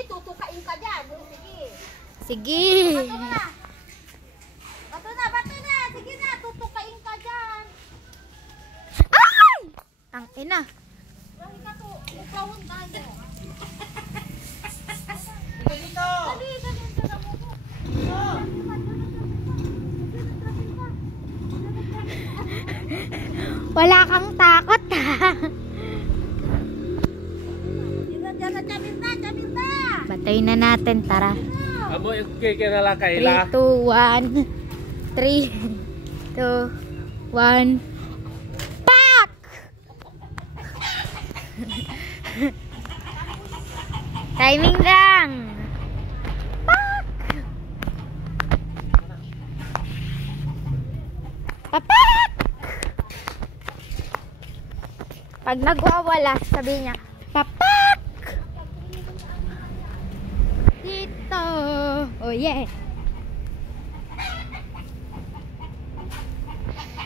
Itutukain ka dyan. Sige. Bato na. Sige na, tutukain ka dyan. Ay! Ang ina. Lagi ka to. Ukawon tayo. Dito. Dali ka na mo. Wala kang takot ha. Jamin na. Batay na natin, tara. Amo yung kikinala 3, kaila. 2, 1. 3, 2, 1. Pak! Timing lang. Pak! Papak! Pag nagwawala, sabi niya, papak! Dito! Oh yeah!